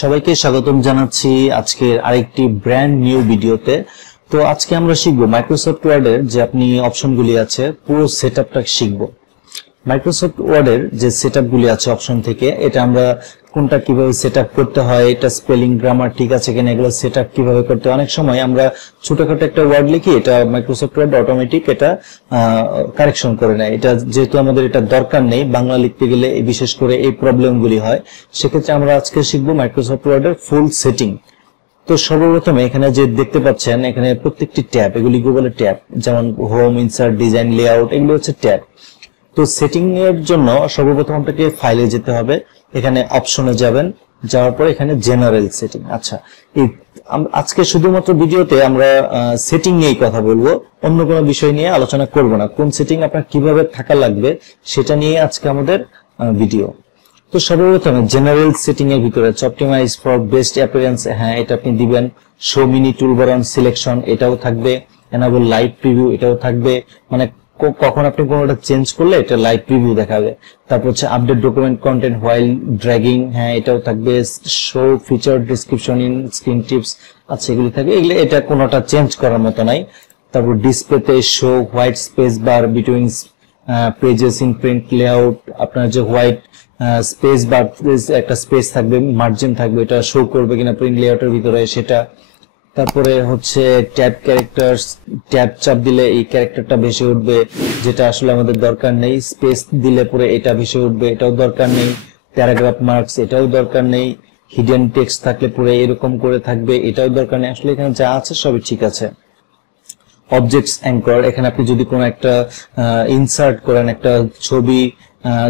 সবাইকে স্বাগতম জানাচ্ছি আজকের আরেকটি ব্র্যান্ড নিউ ভিডিওতে। তো আজকে আমরা শিখব মাইক্রোসফট ওয়ার্ডের যে আপনি অপশনগুলি আছে পুরো সেটআপটা শিখব। মাইক্রোসফট ওয়ার্ডের যে সেটআপগুলি আছে অপশন থেকে, এটা আমরা কোনটা কিভাবে সেটআপ করতে হয়, এটা স্পেলিং গ্রামার ঠিক আছে কিনা, এগুলো সেটআপ কিভাবে করতে হয়। অনেক সময় আমরা ছোটখাটো একটা ওয়ার্ড লিখি, এটা মাইক্রোসফট ওয়ার্ড অটোমেটিক এটা কারেকশন করে নেয়। এটা যেহেতু আমাদের এটা দরকার নেই, বাংলা লিখতে গেলে বিশেষ করে এই প্রবলেমগুলি হয়, সেক্ষেত্রে আমরা আজকে শিখবো মাইক্রোসফট ওয়ার্ডের ফুল সেটিং। তো সর্বপ্রথমে এখানে যে দেখতে পাচ্ছেন, এখানে প্রত্যেকটি ট্যাব, এগুলি বলে ট্যাব, যেমন হোম, ইনসার্ট, ডিজাইন, লেআউট, এগুলো হচ্ছে ট্যাব। তো সেটিং এর জন্য সর্বপ্রথম আপনাকে ফাইলে যেতে হবে, এখানে অপশনে যাবেন, যাওয়ার পর এখানে জেনারেল সেটিং। আচ্ছা, আজকে শুধুমাত্র ভিডিওতে আমরা সেটিং নিয়েই কথা বলবো, অন্য কোনো বিষয় নিয়ে আলোচনা করব না। কোন সেটিং আপনার কিভাবে থাকা লাগবে সেটা নিয়ে আজকে আমাদের ভিডিও। তো সর্বপ্রথমে জেনারেল সেটিং এর ভিতরে অপটিমাইজ ফর বেস্ট অ্যাপিয়ারেন্স, হ্যাঁ এটা আপনি দিবেন। Show mini toolbar on selection, এটাও থাকবে। এনাবল লাইভ প্রিভিউ, এটাও থাকবে, মানে কখন আপনি কোনোটা চেঞ্জ করলে এটা লাইভ প্রিভিউ দেখাবে। তারপর হচ্ছে update document content while dragging, হ্যাঁ এটাও থাকবে। Show feature description in screen tips, আচ্ছা এগুলি থাকবে। এগুলো এটা কোনোটা চেঞ্জ করার মতো নাই। তারপর ডিসপ্লেতে show white space bar between pages in print layout, আপনার যে হোয়াইট স্পেস বার একটা স্পেস থাকবে, মার্জিন থাকবে, এটা শো করবে কিনা প্রিন্ট লেআউটের ভিতরে সেটা। তারপরে হচ্ছে ট্যাব ক্যারেক্টার্স, ট্যাব চাপ দিলে এই ক্যারেক্টারটা ভেসে উঠবে, যেটা আসলে আমাদের দরকার নেই। স্পেস দিলে পরে এটা ভেসে উঠবে, এটাও দরকার নেই। প্যারাগ্রাফ মার্কস, এটাও দরকার নেই। হিডেন টেক্সট থাকলে পরে এরকম করে থাকবে, এটাও দরকার নেই। আসলে এখানে যা আছে সবই ঠিক আছে। অবজেক্টস অ্যাঙ্কর, এখানে আপনি যদি কোনো একটা ইনসার্ট করেন, একটা ছবি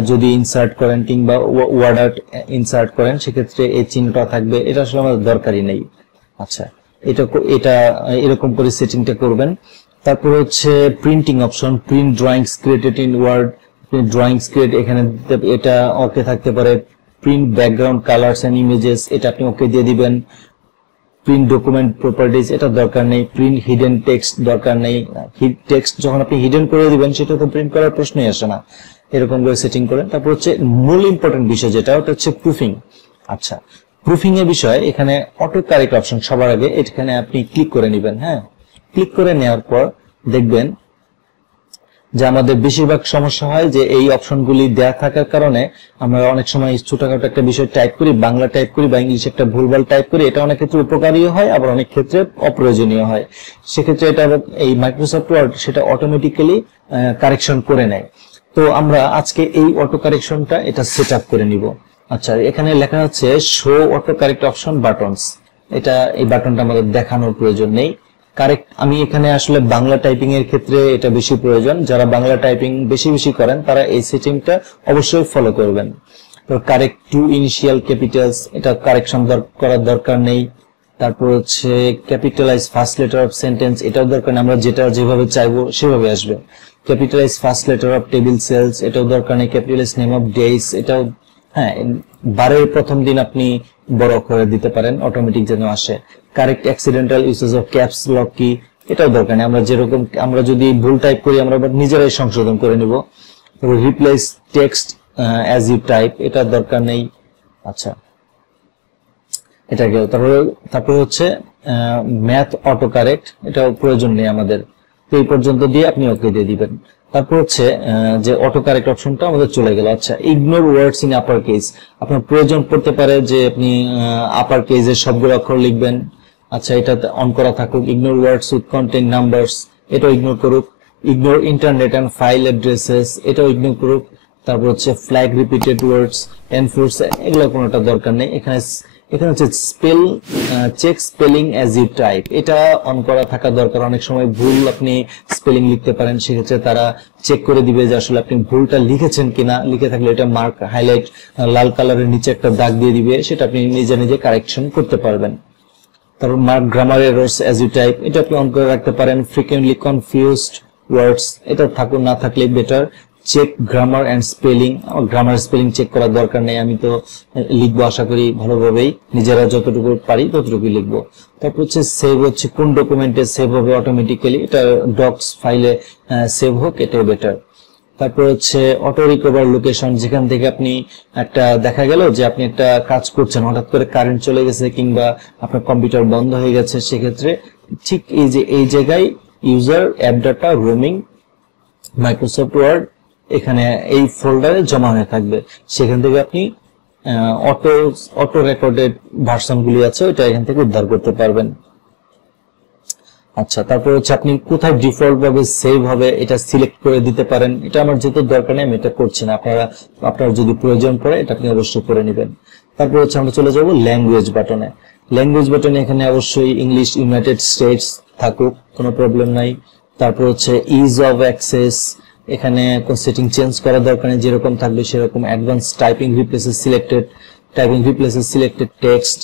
যদি ইনসার্ট করেন কিংবা ওয়ার্ড আর্ট ইনসার্ট করেন, সেক্ষেত্রে এই চিহ্নটা থাকবে, এটা আসলে আমাদের দরকারই নেই। আচ্ছা, এটা এরকম করে সেটিংটা করবেন। তারপর হচ্ছে printing option, print drawings created in Word, drawings create, এখানে এটা ওকে থাকতে পারে। Print background colours and images, এটা আপনি ওকে দিয়ে দিবেন। প্রিন্ট ডকুমেন্ট প্রপার্টিজ, এটা দরকার নেই। প্রিন্ট হিডেন টেক্সট, দরকার নেই। টেক্সট যখন আপনি হিডেন করে দিবেন, সেটা তো প্রিন্ট করার প্রশ্নই আসে না। এরকম করে সেটিং করেন। তারপর হচ্ছে মূল ইম্পর্টেন্ট বিষয় যেটা, ওটা হচ্ছে প্রুফিং। আচ্ছা, প্রুফিং এর বিষয়ে এখানে অটো কারেক্ট অপশন, সবার আগে এখানে আপনি ক্লিক করে নেবেন। হ্যাঁ, ক্লিক করে নেওয়ার পর দেখবেন যে আমাদের বেশিরভাগ সমস্যা হয় যে এই অপশনগুলি দেয়া থাকার কারণে আমরা অনেক সময় ছোটখাটো একটা বিষয় টাইপ করি, বাংলা টাইপ করি বা ইংলিশে একটা ভুলভাল টাইপ করি, এটা অনেক ক্ষেত্রে উপকারীও হয়, আবার অনেক ক্ষেত্রে অপ্রয়োজনীয় হয়। সেক্ষেত্রে এটা এই মাইক্রোসফট ওয়ার্ড সেটা অটোমেটিক্যালি কারেকশন করে নেয়। তো আমরা আজকে এই অটো কারেকশনটা এটা সেট আপ করে নিব। আচ্ছা, এখানে লেখা আছে show auto correct option buttons, এটা এই বাটনটা আমাদের দেখানোর প্রয়োজন নেই। কারেক্ট, আমি এখানে আসলে বাংলা টাইপিং এর ক্ষেত্রে এটা বেশি প্রয়োজন। যারা বাংলা টাইপিং বেশি করেন তারা এই সেটিংটা অবশ্যই ফলো করবেন। তো কারেক্ট টু ইনিশিয়াল ক্যাপিটালস, এটা কারেকশন করার দরকার নেই। তারপর হচ্ছে capitalise first letter of sentence, এটাও দরকার নেই, আমরা যেটা যেভাবে চাইবো সেভাবে আসবে। Capitalise first letter of table cells, এটাও দরকার নেই। ক্যাপিটালাইজ নেম অফ ডেইস, এটাও হ্যাঁ বারের প্রথম দিন আপনি বড় করে দিতে পারেন, অটোমেটিক যেন আসে। Correct accidental usage of caps lock কি, এটাও দরকার নেই। আমরা যেরকম আমরা যদি ভুল টাইপ করি আমরা নিজেরাই সংশোধন করে নিব। তারপর replace text as you type, এটা দরকার নেই। আচ্ছা, এটা গেল। তারপর হচ্ছে ম্যাথ অটো কারেক্ট, এটাও প্রয়োজন নেই আমাদের। তো এই পর্যন্ত দিয়ে আপনি ওকে দিয়ে দিবেন। তারপর হচ্ছে যে অটো কারেক্ট অপশনটা আমাদের চলে গেল। আচ্ছা, ignore words in upper case, আপনার প্রয়োজন পড়তে পারে যে আপনি আপার কেসের সবগুলো অক্ষর লিখবেন। আচ্ছা, এটা অন করা থাকুক। Ignore words with content numbers, এটাও ইগনোর করুক। Ignore internet and file addresses, এটাও ইগনোর করুক। তারপর হচ্ছে ফ্ল্যাগ রিপিটেড ওয়ার্ডস, এনফোর্স, এগুলো কোনোটা দরকার নেই। এখানে হচ্ছে spell check spelling as you type, এটা অন করা থাকা দরকার। অনেক সময় ভুল আপনি স্পেলিং লিখতে পারেন, সেক্ষেত্রে তারা চেক করে দিবে যে আসলে আপনি ভুলটা লিখেছেন কিনা। লিখে থাকলে এটা মার্ক হাইলাইট লাল কালারের নিচে একটা দাগ দিয়ে দিবে, সেটা আপনি নিজে কারেকশন করতে পারবেন। তারপর mark grammar errors as you type, এটা আপনি অন করে রাখতে পারেন। ফ্রিকুয়েন্টলি কনফিউজড ওয়ার্ডস, এটা থাকুন, না থাকলে better. Check grammar and spelling, grammar spelling check করার দরকার নেই, আমি তো লিখবো আশা করি ভালোভাবেই, নিজেরা যতটুকু পারি ততটুকু লিখবো। তারপর হচ্ছে সেভ, হচ্ছে কোন ডকুমেন্টে সেভ হবে অটোমেটিক্যালি, এটা ডক্স ফাইলে সেভ হোক, এটাই বেটার। তারপর হচ্ছে অটো রিকভার লোকেশন, যেখান থেকে আপনি একটা দেখা গেল যে আপনি একটা কাজ করছেন, হঠাৎ করে কারেন্ট চলে গেছে কিংবা আপনার কম্পিউটার বন্ধ হয়ে গেছে, সেক্ষেত্রে ঠিক এই জায়গায় user app data roaming Microsoft Word এখানে এই ফোল্ডারে জমা হয়ে থাকবে। সেখান থেকে আপনি অটো রেকর্ডেড ভার্সন গুলি আছে ওইটা এখান থেকে উদ্ধার করতে পারবেন। আচ্ছা, তারপর হচ্ছে আপনি কোথায় ডিফল্ট ভাবে সেভ হবে এটা সিলেক্ট করে দিতে পারেন। এটা আমার যেহেতু দরকার নেই আমি এটা করছি না, আপনার যদি প্রয়োজন পড়ে এটা আপনি অবশ্যই করে নেবেন। তারপর হচ্ছে আমরা চলে যাব ল্যাঙ্গুয়েজ বাটনে। ল্যাঙ্গুয়েজ বাটনে এখানে অবশ্যই ইংলিশ, ইউনাইটেড স্টেটস থাকুক, কোনো প্রবলেম নাই। তারপর হচ্ছে ইজ অফ অ্যাক্সেস, এখানে কোন সেটিং চেঞ্জ করার দরকার নেই, যেরকম থাকবে সেরকম। Advance typing replaces selected text,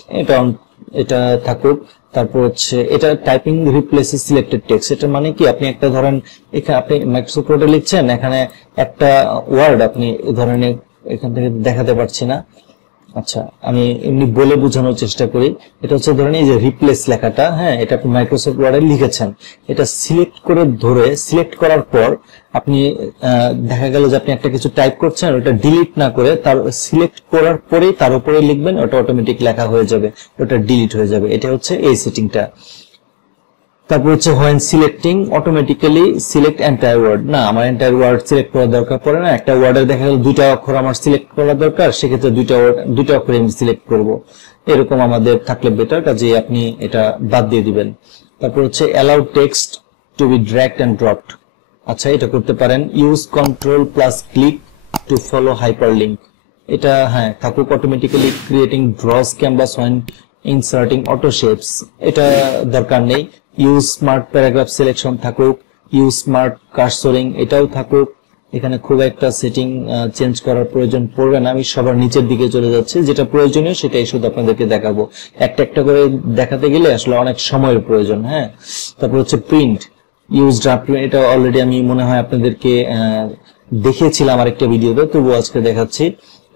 এটা থাকুক। তারপর হচ্ছে এটা টাইপিং রিপ্লেসেস সিলেক্টেড টেক্সট, এটা মানে কি আপনি একটা ধরেন এখানে আপনি মাইক্রোসফট ওয়ার্ডে লিখছেন, এখানে একটা ওয়ার্ড আপনি ধরেন এখান থেকে দেখাতে পারছি না, আচ্ছা আমি এমনি বলে বোঝানোর চেষ্টা করি। এটা হচ্ছে ধরেন এই যে রিপ্লেস লেখাটা, হ্যাঁ এটা আপনি মাইক্রোসফট ওয়ার্ডে লিখেছেন, এটা সিলেক্ট করার পর আপনি দেখা গেল যে আপনি একটা কিছু টাইপ করছেন, ওটা ডিলিট না করে তার সিলেক্ট করার পরেই তার উপরে লিখবেন, ওটা অটোমেটিক লেখা হয়ে যাবে, ওটা ডিলিট হয়ে যাবে। এটা হচ্ছে এই সেটিংটা। তারপর হচ্ছে when selecting automatically select entire word, না আমার এন্টায়ার ওয়ার্ড সিলেক্ট করার দরকার পড়ে না। একটা ওয়ার্ডের দেখা গেল দুইটা অক্ষর আমার সিলেক্ট করা দরকার, সেক্ষেত্রে দুইটা অক্ষর আমি সিলেক্ট করব, এরকম আমাদের থাকলে বেটার, কাজে আপনি এটা বাদ দিয়ে দিবেন। তারপর হচ্ছে allow text to be dragged and dropped, আচ্ছা এটা করতে পারেন। Use control plus click to follow hyperlink, এটা হ্যাঁ থাকুক। Automatically creating draws canvas when inserting auto shapes, এটা দরকার নেই। ইউজ স্মার্ট প্যারাগ্রাফ সিলেকশন থাকুক। ইউজ স্মার্ট কার্সরিং, এটাও থাকুক। এখানে খুব একটা সেটিং চেঞ্জ করার প্রয়োজন পড়বে না, আমি সবার নিচের দিকে চলে যাচ্ছি, যেটা প্রয়োজনীয় সেটাই শুধু আপনাদেরকে দেখাবো। একটা একটা করে দেখাতে গেলে আসলে অনেক সময়ের প্রয়োজন। হ্যাঁ, তারপর হচ্ছে প্রিন্ট, ইউজ ড্রাফট, এটা অলরেডি আমি মনে হয় আপনাদেরকে দেখিয়েছিলাম আরেকটা ভিডিওতে, তবুও আজকে দেখাচ্ছি।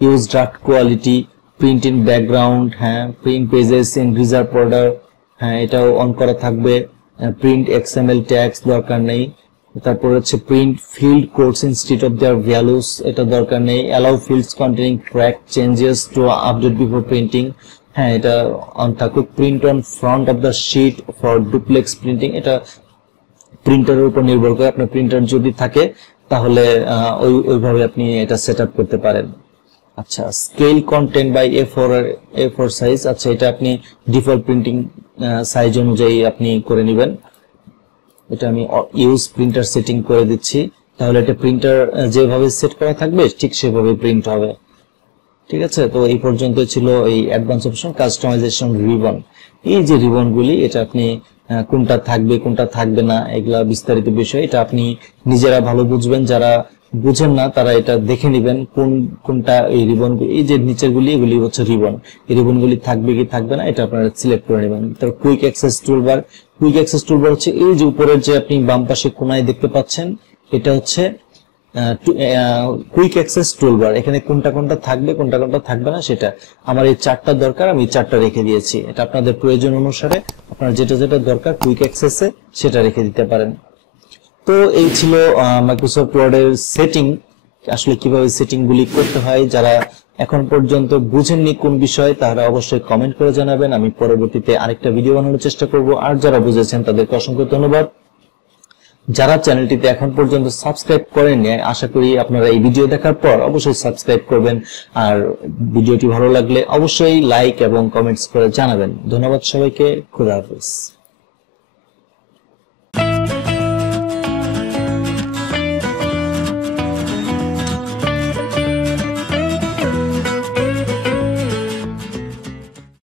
Use draft quality, print in background, হ্যাঁ print pages in reverse order, হ্যাঁ এটাও অন করা থাকবে। প্রিন্ট এক্সএমএল ট্যাগস দরকার নেই। তারপর হচ্ছে print field codes instead of their values, এটা দরকার নেই। Allow fields containing track changes to update before printing, হ্যাঁ এটা অন থাকুক। Print on front of the sheet for duplex printing, এটা প্রিন্টারের উপর নির্ভর করে, আপনার প্রিন্টার যদি থাকে তাহলে ওইভাবে আপনি এটা সেট আপ করতে পারেন। আচ্ছা, scale content by A4 size, আচ্ছা এটা আপনি ডিফল্ট প্রিন্টিং সাইজ অনুযায়ী আপনি করে নেবেন। এটা আমি ইউজ প্রিন্টার সেটিং করে দিচ্ছি, তাহলে এটা প্রিন্টার যেভাবে সেট করা থাকবে ঠিক সেভাবে প্রিন্ট হবে। ঠিক আছে, তো এই পর্যন্ত ছিল এই অ্যাডভান্স অপশন। কাস্টমাইজেশন রিবন, এই যে রিবনগুলি এটা আপনি কোনটা থাকবে কোনটা থাকবে না এগুলা বিস্তারিত বিষয়, এটা আপনি নিজেরা ভালো বুঝবেন, যারা বুঝেন না তারা এটা দেখে নেবেন কোনটা এই রিবন, এই যে নিচের গুলি এগুলি হচ্ছে রিবন, এই রিবন গুলি থাকবে কি থাকবে না এটা আপনারা সিলেক্ট করে নেবেন। তারপর কুইক অ্যাক্সেস টুলবার হচ্ছে এই যে উপরের যে আপনি বাম পাশে কোনায় দেখতে পাচ্ছেন, এটা হচ্ছে কুইক অ্যাক্সেস টুলবার। এখানে কোনটা কোনটা থাকবে কোনটা কোনটা থাকবে না সেটা, আমার এই চারটা দরকার, আমি চারটা রেখে দিয়েছি। এটা আপনাদের প্রয়োজন অনুসারে আপনার যেটা যেটা দরকার কুইক অ্যাক্সেসে সেটা রেখে দিতে পারেন। তো এই ছিল মাইক্রোসফট ওয়ার্ডের সেটিং, আসলে কিভাবে সেটিং গুলি করতে হয়। যারা এখন পর্যন্ত বুঝেননি কোন বিষয় তারা অবশ্যই কমেন্ট করে জানাবেন, আমি পরবর্তীতে আরেকটা ভিডিও বানানোর চেষ্টা করব। আর যারা বুঝেছেন তাদেরকে অসংখ্য ধন্যবাদ। যারা চ্যানেলটিতে এখন পর্যন্ত সাবস্ক্রাইব করেননি, আশা করি আপনারা এই ভিডিও দেখার পর অবশ্যই সাবস্ক্রাইব করবেন, আর ভিডিওটি ভালো লাগলে অবশ্যই লাইক এবং কমেন্টস করে জানাবেন। ধন্যবাদ সবাইকে, খোদা হাফেজ।